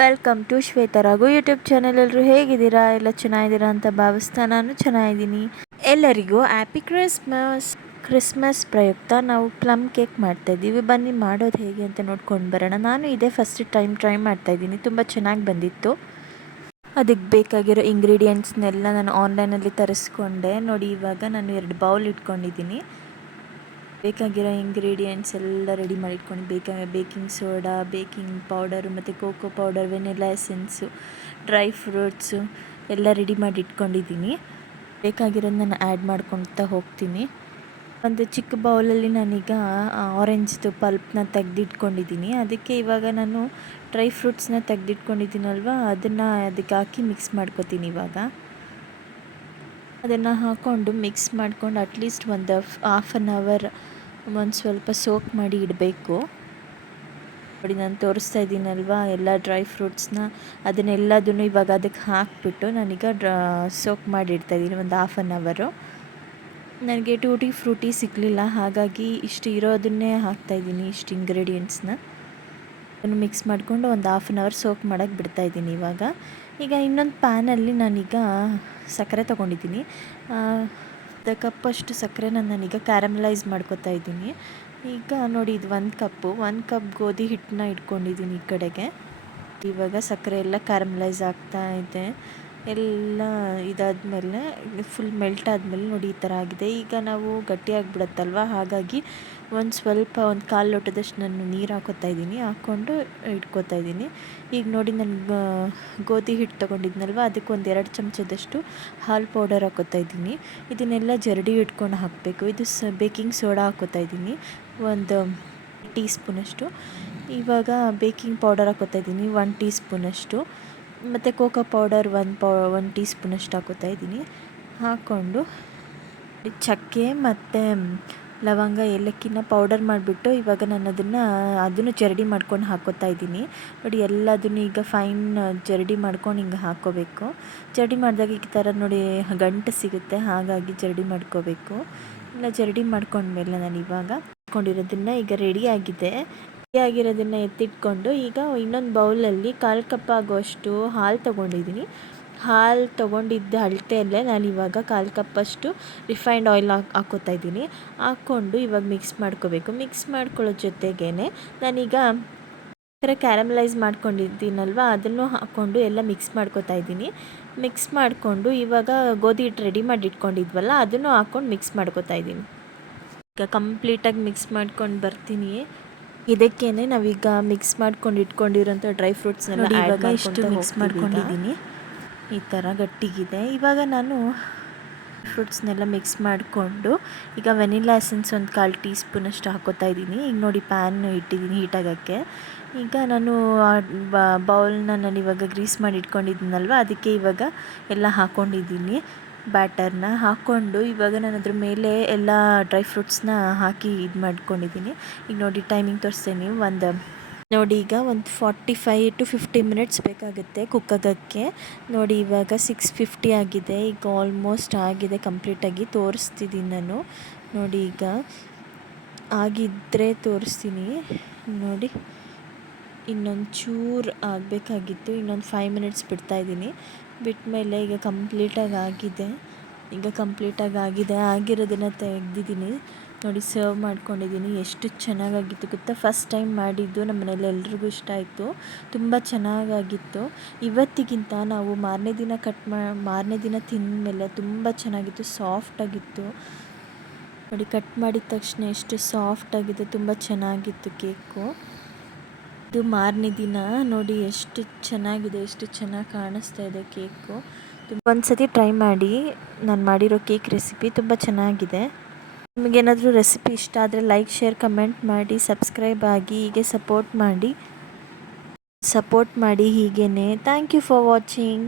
Welcome to Shweta Raghu YouTube channel. ಎಲ್ಲರೂ ಹೇಗಿದ್ದೀರಾ? ಎಲ್ಲ ಚೆನ್ನಾಗಿದ್ದೀರಾ ಅಂತ ಭಾವಿಸ್ತಾ ನಾನು ಚೆನ್ನಾಗಿದ್ದೀನಿ. ಎಲ್ಲರಿಗೂ ಹ್ಯಾಪಿ ಕ್ರಿಸ್ಮಸ್ ಪ್ರಯುಕ್ತ ನಾವು ಪ್ಲಮ್ ಕೇಕ್ ಮಾಡ್ತಾಯಿದ್ದೀವಿ. ಬನ್ನಿ ಮಾಡೋದು ಹೇಗೆ ಅಂತ ನೋಡ್ಕೊಂಡು ಬರೋಣ. ನಾನು ಇದೇ ಫಸ್ಟ್ ಟೈಮ್ ಟ್ರೈ ಮಾಡ್ತಾಯಿದ್ದೀನಿ. ತುಂಬ ಚೆನ್ನಾಗಿ ಬಂದಿತ್ತು. ಅದಕ್ಕೆ ಬೇಕಾಗಿರೋ ಇಂಗ್ರೀಡಿಯೆಂಟ್ಸ್ನೆಲ್ಲ ನಾನು ಆನ್ಲೈನಲ್ಲಿ ತರಿಸ್ಕೊಂಡೆ. ನೋಡಿ, ಇವಾಗ ನಾನು 2 ಬೌಲ್ ಇಟ್ಕೊಂಡಿದ್ದೀನಿ. ಬೇಕಾಗಿರೋ ಇಂಗ್ರೀಡಿಯೆಂಟ್ಸ್ ಎಲ್ಲ ರೆಡಿ ಮಾಡಿ ಇಟ್ಕೊಂಡು, ಬೇಕಿಂಗ್ ಸೋಡಾ, ಬೇಕಿಂಗ್ ಪೌಡರು ಮತ್ತು cocoa powder, vanilla essence, dry fruits ಎಲ್ಲ ರೆಡಿ ಮಾಡಿ ಇಟ್ಕೊಂಡಿದ್ದೀನಿ. ಬೇಕಾಗಿರೋದು ನಾನು ಆ್ಯಡ್ ಮಾಡ್ಕೊಳ್ತಾ ಹೋಗ್ತೀನಿ. ಒಂದು ಚಿಕ್ಕ ಬೌಲಲ್ಲಿ ನಾನೀಗ ಆರೆಂಜ್ದು ಪಲ್ಪ್ನ ತೆಗೆದಿಟ್ಕೊಂಡಿದ್ದೀನಿ. ಅದಕ್ಕೆ ಇವಾಗ ನಾನು ಡ್ರೈ ಫ್ರೂಟ್ಸ್ನ ತೆಗೆದಿಟ್ಕೊಂಡಿದ್ದೀನಲ್ವ, ಅದನ್ನು ಅದಕ್ಕೆ ಹಾಕಿ ಮಿಕ್ಸ್ ಮಾಡ್ಕೊತೀನಿ. ಇವಾಗ ಅದನ್ನು ಹಾಕ್ಕೊಂಡು ಮಿಕ್ಸ್ ಮಾಡ್ಕೊಂಡು ಅಟ್ಲೀಸ್ಟ್ ಒಂದು ಹಾಫ್ ಆನ್ ಅವರ್ ಒಂದು ಸ್ವಲ್ಪ ಸೋಕ್ ಮಾಡಿ ಇಡಬೇಕು. ನೋಡಿ, ನಾನು ತೋರಿಸ್ತಾ ಇದ್ದೀನಲ್ವ ಎಲ್ಲ ಡ್ರೈ ಫ್ರೂಟ್ಸ್ನ, ಅದನ್ನೆಲ್ಲದನ್ನು ಇವಾಗ ಅದಕ್ಕೆ ಹಾಕಿಬಿಟ್ಟು ನಾನೀಗ ಸೋಕ್ ಮಾಡಿ ಇಡ್ತಾಯಿದ್ದೀನಿ ಒಂದು ಹಾಫ್ ಆನ್ ಅವರು. ನನಗೆ ಟೂಟಿ ಫ್ರೂಟಿ ಸಿಗಲಿಲ್ಲ, ಹಾಗಾಗಿ ಇಷ್ಟು ಇರೋದನ್ನೇ ಹಾಕ್ತಾಯಿದ್ದೀನಿ, ಇಷ್ಟು ಇಂಗ್ರೀಡಿಯೆಂಟ್ಸ್ನ. ಅದನ್ನು ಮಿಕ್ಸ್ ಮಾಡಿಕೊಂಡು ಒಂದು ಹಾಫ್ ಆನ್ ಅವರ್ ಸೋಕ್ ಮಾಡೋಕ್ಕೆ ಬಿಡ್ತಾಯಿದ್ದೀನಿ. ಈಗ ಇನ್ನೊಂದು ಪ್ಯಾನಲ್ಲಿ ನಾನೀಗ ಸಕ್ಕರೆ ತೊಗೊಂಡಿದ್ದೀನಿ. ಅರ್ಧ ಕಪ್ಪಷ್ಟು ಸಕ್ಕರೆನ ನಾನೀಗ ಕ್ಯಾರಮಲೈಸ್ ಮಾಡ್ಕೊತಾ ಇದ್ದೀನಿ. ಈಗ ನೋಡಿ, ಇದು 1 ಕಪ್ ಗೋಧಿ ಹಿಟ್ಟನ್ನ ಇಟ್ಕೊಂಡಿದ್ದೀನಿ ಈ ಕಡೆಗೆ. ಇವಾಗ ಸಕ್ಕರೆ ಎಲ್ಲ ಕ್ಯಾರಮಲೈಸ್ ಆಗ್ತಾ ಇದೆ. ಎಲ್ಲ ಇದಾದಮೇಲೆ ಫುಲ್ ಮೆಲ್ಟ್ ಆದಮೇಲೆ ನೋಡಿ ಈ ಥರ ಆಗಿದೆ. ಈಗ ನಾವು ಗಟ್ಟಿಯಾಗಿಬಿಡುತ್ತಲ್ವ, ಹಾಗಾಗಿ ಒಂದು ಸ್ವಲ್ಪ 1/4 ಲೋಟದಷ್ಟು ನಾನು ನೀರು ಹಾಕೋತಾ ಇದ್ದೀನಿ. ಹಾಕ್ಕೊಂಡು ಇಟ್ಕೋತಾ ಇದ್ದೀನಿ. ಈಗ ನೋಡಿ, ನಾನು ಗೋಧಿ ಹಿಟ್ಟು ತೊಗೊಂಡಿದ್ನಲ್ವ, ಅದಕ್ಕೆ 1-2 ಚಮಚದಷ್ಟು ಹಾಲು ಪೌಡರ್ ಹಾಕೋತಾ ಇದ್ದೀನಿ. ಇದನ್ನೆಲ್ಲ ಜರಡಿ ಇಟ್ಕೊಂಡು ಹಾಕಬೇಕು. ಇದು ಬೇಕಿಂಗ್ ಸೋಡಾ ಹಾಕೋತಾ ಇದ್ದೀನಿ, 1 ಟೀ ಸ್ಪೂನಷ್ಟು. ಇವಾಗ ಬೇಕಿಂಗ್ ಪೌಡರ್ ಹಾಕೋತಾ ಇದ್ದೀನಿ 1 ಟೀ ಸ್ಪೂನಷ್ಟು. ಮತ್ತು ಕೋಕೋ ಪೌಡರ್ 1 ಟೀ ಸ್ಪೂನಷ್ಟು ಹಾಕೋತಾ ಇದ್ದೀನಿ. ಹಾಕ್ಕೊಂಡು ಚಕ್ಕೆ ಮತ್ತು ಲವಂಗ, ಏಲಕ್ಕಿನ ಪೌಡರ್ ಮಾಡಿಬಿಟ್ಟು ಇವಾಗ ನಾನು ಅದನ್ನು ಜರಡಿ ಮಾಡ್ಕೊಂಡು ಹಾಕೋತಾ ಇದ್ದೀನಿ. ನೋಡಿ, ಎಲ್ಲದನ್ನು ಈಗ ಫೈನ್ ಜರಡಿ ಮಾಡ್ಕೊಂಡು ಹಿಂಗೆ ಹಾಕ್ಕೋಬೇಕು. ಜರಡಿ ಮಾಡಿದಾಗ ಈ ಥರ ನೋಡಿ ಗಂಟು ಸಿಗುತ್ತೆ, ಹಾಗಾಗಿ ಜರಡಿ ಮಾಡ್ಕೋಬೇಕು. ಎಲ್ಲ ಜರಡಿ ಮಾಡ್ಕೊಂಡ್ಮೇಲೆ ನಾನು ಇವಾಗ ಹಾಕ್ಕೊಂಡಿರೋದನ್ನು ಈಗ ರೆಡಿಯಾಗಿರೋದನ್ನು ಎತ್ತಿಟ್ಕೊಂಡು ಈಗ ಇನ್ನೊಂದು ಬೌಲಲ್ಲಿ 1/4 ಕಪ್ ಆಗುವಷ್ಟು ಹಾಲು ತೊಗೊಂಡಿದ್ದೀನಿ. ಹಾಲು ತೊಗೊಂಡಿದ್ದ ಅಳತೆಯಲ್ಲೇ ನಾನಿವಾಗ 1/4 ಕಪ್ಪಷ್ಟು ರಿಫೈನ್ಡ್ ಆಯಿಲ್ ಹಾಕ್ಕೋತಾ ಇದ್ದೀನಿ. ಹಾಕ್ಕೊಂಡು ಇವಾಗ ಮಿಕ್ಸ್ ಮಾಡ್ಕೋಬೇಕು. ಮಿಕ್ಸ್ ಮಾಡ್ಕೊಳ್ಳೋ ಜೊತೆಗೇ ನಾನೀಗ ಕ್ಯಾರಮಲೈಸ್ ಮಾಡ್ಕೊಂಡಿದ್ದೀನಲ್ವ, ಅದನ್ನು ಹಾಕ್ಕೊಂಡು ಎಲ್ಲ ಮಿಕ್ಸ್ ಮಾಡ್ಕೋತಾ ಇದ್ದೀನಿ. ಮಿಕ್ಸ್ ಮಾಡಿಕೊಂಡು ಇವಾಗ ಗೋಧಿ ಹಿಟ್ಟು ರೆಡಿ ಮಾಡಿ ಇಟ್ಕೊಂಡಿದ್ವಲ್ಲ, ಅದನ್ನು ಹಾಕ್ಕೊಂಡು ಮಿಕ್ಸ್ ಮಾಡ್ಕೋತಾ ಇದ್ದೀನಿ. ಈಗ ಕಂಪ್ಲೀಟಾಗಿ ಮಿಕ್ಸ್ ಮಾಡ್ಕೊಂಡು ಬರ್ತೀನಿ. ಇದಕ್ಕೇ ನಾವೀಗ ಮಿಕ್ಸ್ ಮಾಡ್ಕೊಂಡು ಇಟ್ಕೊಂಡಿರೋಂಥ ಡ್ರೈ ಫ್ರೂಟ್ಸ್ನೆಲ್ಲ ಇವಾಗ ಇಷ್ಟು ಮಿಕ್ಸ್ ಮಾಡ್ಕೊಂಡಿದ್ದೀನಿ. ಈ ಥರ ಗಟ್ಟಿಗಿದೆ. ಇವಾಗ ನಾನು ಫ್ರೂಟ್ಸ್ನೆಲ್ಲ ಮಿಕ್ಸ್ ಮಾಡಿಕೊಂಡು ಈಗ ವೆನಿಲಾ ಎಸೆನ್ಸ್ 1/4 ಟೀ ಸ್ಪೂನಷ್ಟು ಹಾಕೋತಾ ಇದ್ದೀನಿ. ಈಗ ನೋಡಿ, ಪ್ಯಾನ್ ಇಟ್ಟಿದ್ದೀನಿ ಹೀಟಾಗೋಕ್ಕೆ. ಈಗ ನಾನು ಬೌಲ್ನ ಇವಾಗ ಗ್ರೀಸ್ ಮಾಡಿ ಇಟ್ಕೊಂಡಿದ್ದೀನಲ್ವ, ಅದಕ್ಕೆ ಇವಾಗ ಎಲ್ಲ ಹಾಕ್ಕೊಂಡಿದ್ದೀನಿ. ಬ್ಯಾಟರ್ನ ಹಾಕ್ಕೊಂಡು ಇವಾಗ ನಾನು ಅದ್ರ ಮೇಲೆ ಎಲ್ಲ ಡ್ರೈ ಫ್ರೂಟ್ಸ್ನ ಹಾಕಿ ಇದು ಮಾಡ್ಕೊಂಡಿದ್ದೀನಿ. ಈಗ ನೋಡಿ, ಟೈಮಿಂಗ್ ತೋರಿಸ್ತೇನೆ. ನೋಡಿ, ಈಗ ಒಂದು 45 to 50 ಮಿನಿಟ್ಸ್ ಬೇಕಾಗುತ್ತೆ ಕುಕ್ ಆಗೋಕ್ಕೆ. ನೋಡಿ, ಇವಾಗ 6:50 ಆಗಿದೆ. ಈಗ ಆಲ್ಮೋಸ್ಟ್ ಆಗಿದೆ, ಕಂಪ್ಲೀಟಾಗಿ ತೋರಿಸ್ತಿದ್ದೀನಿ ನಾನು. ನೋಡಿ, ಈಗ ಆಗಿದ್ದರೆ ತೋರಿಸ್ತೀನಿ. ನೋಡಿ, ಇನ್ನೊಂದು ಚೂರು ಆಗಬೇಕಾಗಿತ್ತು. ಇನ್ನೊಂದು 5 ಮಿನಿಟ್ಸ್ ಬಿಡ್ತಾಯಿದ್ದೀನಿ. ಬಿಟ್ಟಮೇಲೆ ಈಗ ಕಂಪ್ಲೀಟಾಗಿ ಆಗಿದೆ. ಆಗಿರೋದನ್ನು ತೆಗೆದಿದ್ದೀನಿ. ನೋಡಿ, ಸರ್ವ್ ಮಾಡ್ಕೊಂಡಿದ್ದೀನಿ. ಎಷ್ಟು ಚೆನ್ನಾಗಾಗಿತ್ತು ಗೊತ್ತಾ? ಫಸ್ಟ್ ಟೈಮ್ ಮಾಡಿದ್ದು. ನಮ್ಮ ಮನೇಲಿ ಎಲ್ರಿಗೂ ಇಷ್ಟ ಆಯಿತು, ತುಂಬ ಚೆನ್ನಾಗಾಗಿತ್ತು. ಇವತ್ತಿಗಿಂತ ನಾವು ಮಾರನೇ ದಿನ ತಿಂದಮೇಲೆ ತುಂಬ ಚೆನ್ನಾಗಿತ್ತು, ಸಾಫ್ಟಾಗಿತ್ತು. ನೋಡಿ, ಕಟ್ ಮಾಡಿದ ತಕ್ಷಣ ಎಷ್ಟು ಸಾಫ್ಟಾಗಿದೆ, ತುಂಬ ಚೆನ್ನಾಗಿತ್ತು ಕೇಕು. ಇದು ಮಾರನೇ ದಿನ. ನೋಡಿ ಎಷ್ಟು ಚೆನ್ನಾಗಿದೆ, ಎಷ್ಟು ಚೆನ್ನಾಗಿ ಕಾಣಿಸ್ತಾ ಇದೆ ಕೇಕು. ಒಂದ್ಸತಿ ಟ್ರೈ ಮಾಡಿ, ನಾನು ಮಾಡಿರೋ ಕೇಕ್ ರೆಸಿಪಿ ತುಂಬ ಚೆನ್ನಾಗಿದೆ. ನಿಮಗೇನಾದರೂ ರೆಸಿಪಿ ಇಷ್ಟ ಆದರೆ ಲೈಕ್, ಶೇರ್, ಕಮೆಂಟ್ ಮಾಡಿ, ಸಬ್ಸ್ಕ್ರೈಬ್ ಆಗಿ, ಹೀಗೆ ಸಪೋರ್ಟ್ ಮಾಡಿ ಹೀಗೇ. Thank you for watching.